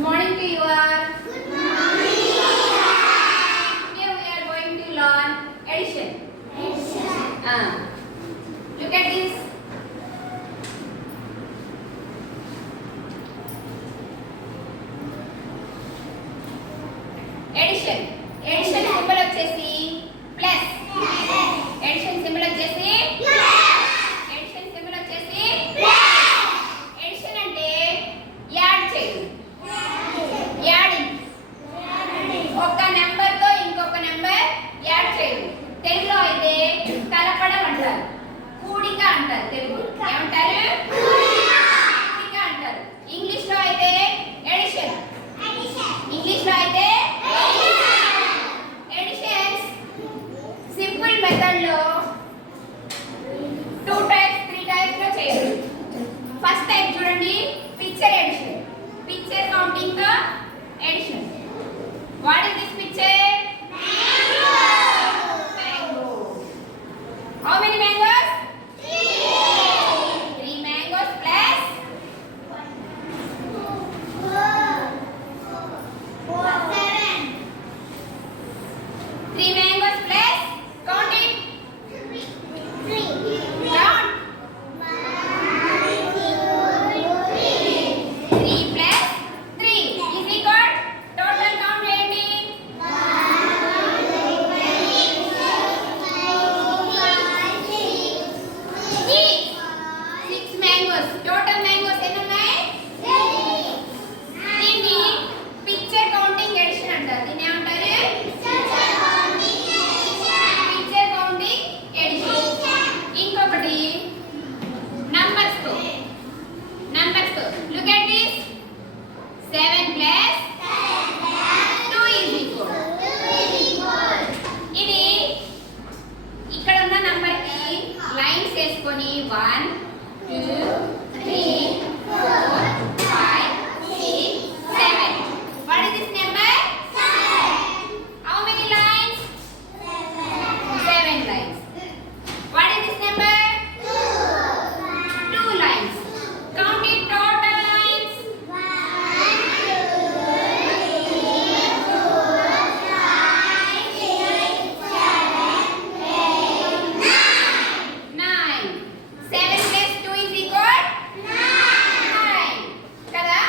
Good morning to you all. Good morning. Here we are going to learn addition. Look at this. Addition symbol వచ్చేసి plus. Addition symbol వచ్చేసి plus. Addition symbol వచ్చేసి plus. Addition అంటే యాడ్ చేయడం. యాడింగ్. ఒక నెంబర్ తో ఇంకొక number add చేయడం. తెలుగులో అయితే కలపడం అంటారు. కూడిక అంటారు. తెలుగు ఏమంటారు? కూడిక అంటారు. ఇంగ్లీష్ లో అయితే ఎడిషన్. ఇంగ్లీష్ లో అయితే ఎడిషన్స్ సింపుల్ మెథడ్ లో 2 టైప్స్ 3 టైప్స్ లో చేయొచ్చు. ఫస్ట్ టైప్ చూడండి, పిక్చర్ ఎడిషన్. పిక్చర్ కౌంటింగ్ తో addition. What is this picture? Mango. How many mangoes? 3 mangoes plus 3 mangoes plus count it. Count. 3 plus 3 is equal total count చేయండి. 6 mangoes. Total mangoes ఎన్ని ఉన్నాయి? దీన్ని picture counting edition అంటారు. దీన్ని ఏమంటారు? Picture counting addition. ఇంకొకటి numbers తో. Look at this. 7 plus 2 is equal. ఇది ఇక్కడ ఉన్న నంబర్ కి లైన్స్ వేసుకొని 1 2 3 4 5 6 7. What is this number? 7. How many lines? 7 lines. What is this number? 2 lines. Count it total lines. 9. 7 plus 2 is equal 9. కదా?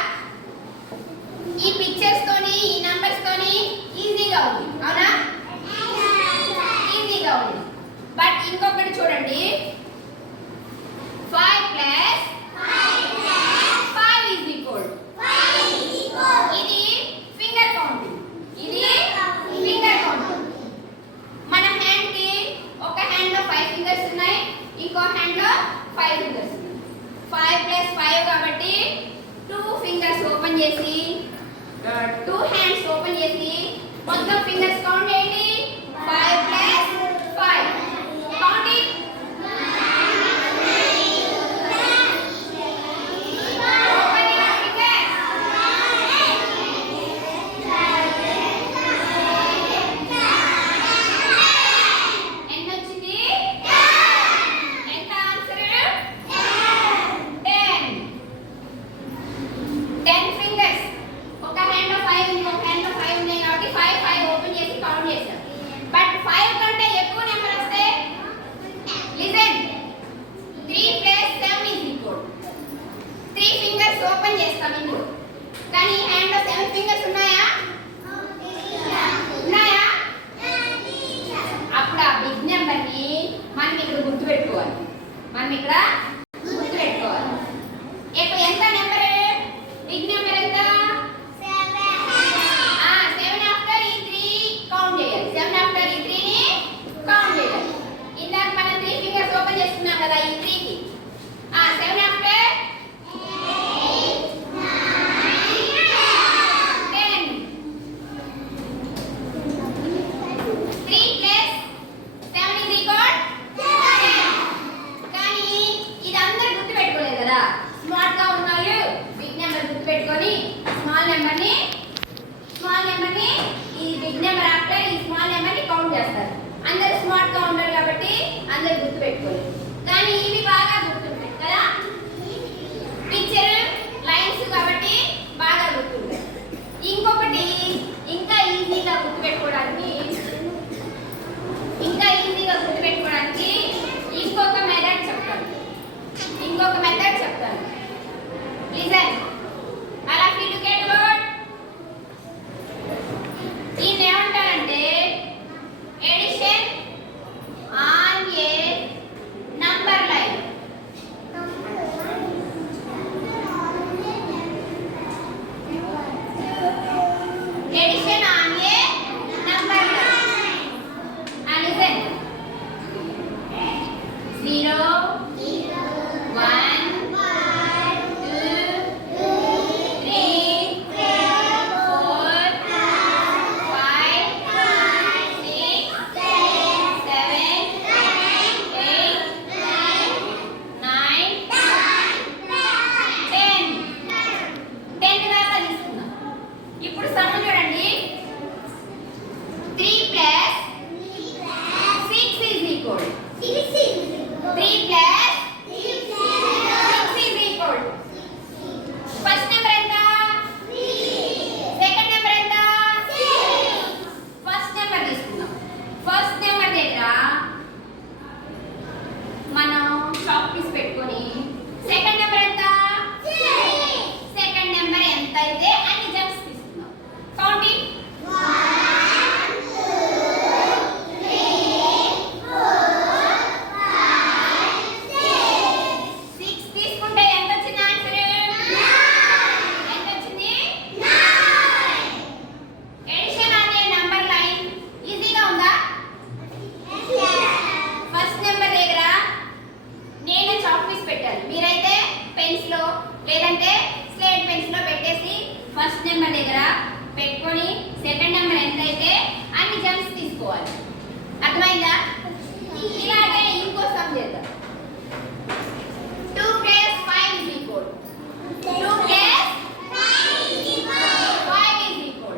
ఈ పిక్చర్స్ తోని ఈ నంబర్స్ తోని ఈజీగా ఉంది. అవునా? ఈజీగా ఉంది. బట్ ఇంకొకటి చూడండి. 5 plus 5 is equal. ఇది ఫింగర్ కౌంటింగ్. మన హ్యాండ్ కి ఒక హ్యాండ్ లో 5 ఫింగర్స్ ఉన్నాయి, ఇంకో హ్యాండ్ లో 5 ఫింగర్స్ ఉన్నాయి. 5 plus 5 కాబట్టి 2 ఫింగర్స్ ఓపెన్ చేసి 2 హ్యాండ్స్ ఓపెన్ చేసి మొత్తం ఫింగర్స్ కౌంట్ చేయండి. 5 plus 5. Count it. Open your fingers. ఎన్ని వచ్చింది? ఎంత ఆన్సర్? 10. 10 ఫింగర్స్. ఒక హ్యాండ్ లో 5 ఇంకొక హ్యాండ్ లో 5 ఉన్నాయి కాబట్టి 5 ఓపెన్ చేసి కౌంట్ చేశాం. బట్ 5 కంటే ఎక్కువ నెంబర్ వస్తే లిసన్. 3 plus 7 is equal. 3 ఫింగర్స్ ఓపెన్ చేస్తాం ఇప్పుడు. కానీ ఈ హ్యాండ్ లో 7 ఫింగర్స్ ఉన్నాయా? ఉన్నాయా? అప్పుడు ఆ బిగ్ నెంబర్ ని మనం ఇక్కడ గుర్తుపెట్టుకోవాలి. ఇప్పుడు ఎంత నెంబర్? బిగ్ నెంబర్ ఎంత? 7 ఆఫ్టర్ ఈ 3 కౌంట్ చేయాలి. 7 ఆఫ్టర్ ఈ 3 ని కౌంట్ చేయాలి. ఇందాక మనం 3 ఫింగర్స్ ఓపెన్ చేసుకున్నాం కదా ఈ 3 కి. 7 ఆఫ్టర్ 10. 3 plus 7 is equal 10. కానీ ఇది అందరూ గుర్తుపెట్టుకోలేదు కదా. స్మార్ట్ గా ఉన్న వాళ్ళు బిగ్ నెంబర్ గుర్తుపెట్టుకొని స్మాల్ నెంబర్ ని ఈ బిగ్ నెంబర్ ఆఫ్టర్ ఈ స్మాల్ నెంబర్ ని కౌంట్ చేస్తారు. అందరూ స్మార్ట్ గా ఉంటారు కాబట్టి అందరూ గుర్తుపెట్టుకోలేదు. కానీ ఇవి బాగా గుర్తుంటాయి కదా. పిక్చర్ లైన్స్ కాబట్టి బాగా గుర్తుంటాయి. ఇప్పుడు సమ్ చూడండి 3 ప్లస్ 6 ఈజ్ ఈక్వల్ 3 ప్లస్ 6 ఈజ్ ఈక్వల్ ఫస్ట్ నెంబర్ ఎంత సెకండ్ నెంబర్ ఎంత ఫస్ట్ నెంబర్ తీసుకుందాం ఫస్ట్ నెంబర్ దగ్గర మనం చాక్ పీస్ పెట్టుకొని సెకండ్ నెంబర్ ఎంత సెకండ్ నెంబర్ ఎంత అయితే అన్ని జంప్స్ తీసుకుందాం కౌంటింగ్ 6 తీసుకుంటే ఎంత వచ్చింది ఆన్సర్ ఎంత వచ్చింది ఎడిషన్ అనే నంబర్ లైన్ ఈజీగా ఉందా ఫస్ట్ నెంబర్ దగ్గర నేను చాక్ పీస్ పెట్టాను మీరైతే పెన్స్ లో లేదంటే స్లేట్ పెన్స్ లో పెట్టేసి ఫస్ట్ నెంబర్ దగ్గర పెట్టుకొని సెకండ్ నెంబర్ ఎంత అయితే అన్ని జంప్స్ తీసుకోవాలి అర్థమైందా ఇలాగే ఇంకో సమ్ చేద్దాం 2 ప్లస్ 5 is equal 2 ప్లస్ 5 is equal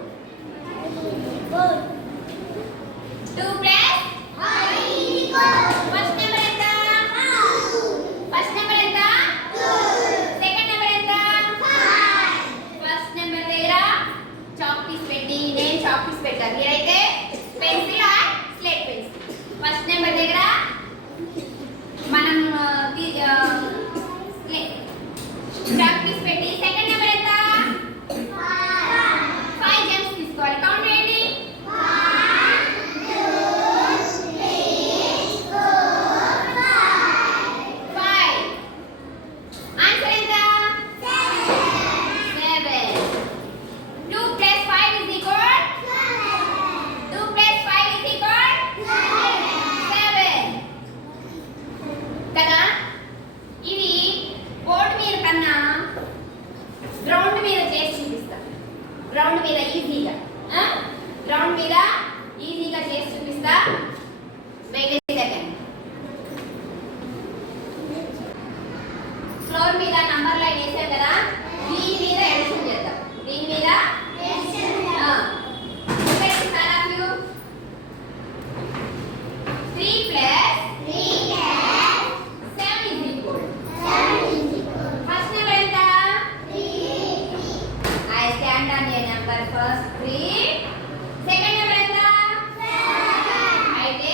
2 plus first number ఎంత ఫస్ట్ నెంబర్ ఎంత సెకండ్ నెంబర్ ఎంత ఫస్ట్ నెంబర్ దగ్గర చాక్ పీస్ పెట్టి నేను చాక్ పీస్ పెట్టాను మీరైతే pencil are slate pencil first number దగ్గర మనం చాక్ పీస్ పెట్టి సెకండ్ నెంబర్ ఎంత 5 జంప్స్ తీసుకోవాలి కౌంట్ చేయండి 5 ఆన్సర్ ఎంత 7 2 ప్లస్ 5 is equal 2 ప్లస్ 5 is equal 7 కదా ఇది బోర్డు మీద కన్నా గ్రౌండ్ మీద చేసి చూపిస్తా గ్రౌండ్ మీద ఈజీగా గ్రౌండ్ మీద ఈజీగా చేసి చూపిస్తా ఫ్లోర్ మీద నంబర్ లైన్ వేసాం కదా దీని మీద ఎడిషన్ చేద్దాం దీని మీద you 3 plus 7 is equal first number ఎంత I stand on your number first 3 second number ఎంత అయితే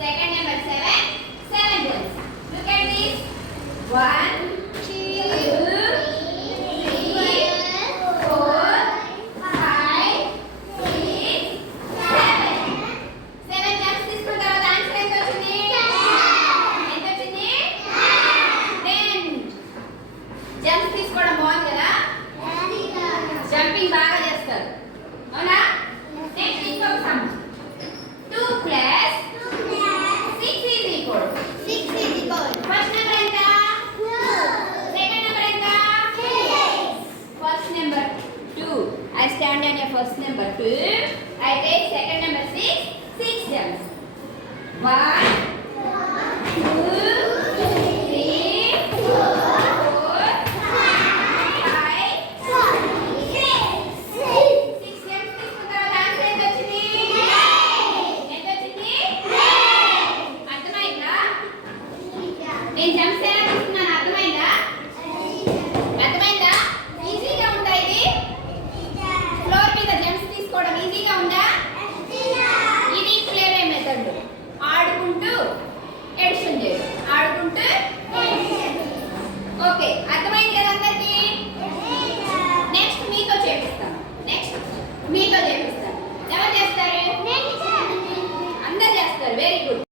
second number 7 jumps look at this 1 2 3 4 5 6 7 జంప్స్ తీసుకున్న తర్వాత ఆన్సర్ ఎంత వచ్చింది ఎంత వచ్చింది 10 జంప్స్ తీసుకోవడం బాగుంది కదా జంపింగ్ బాగా చేస్తారు అవునా నెక్స్ట్ ఇంకొక సమ్ 2 ప్లస్ 6 ఈజ్ ఈక్వల్ ఫస్ట్ నెంబర్ ఎంత సెకండ్ నెంబర్ ఎంత first number 2 I stand on your first number 2 I take second number 6 jumps 1 2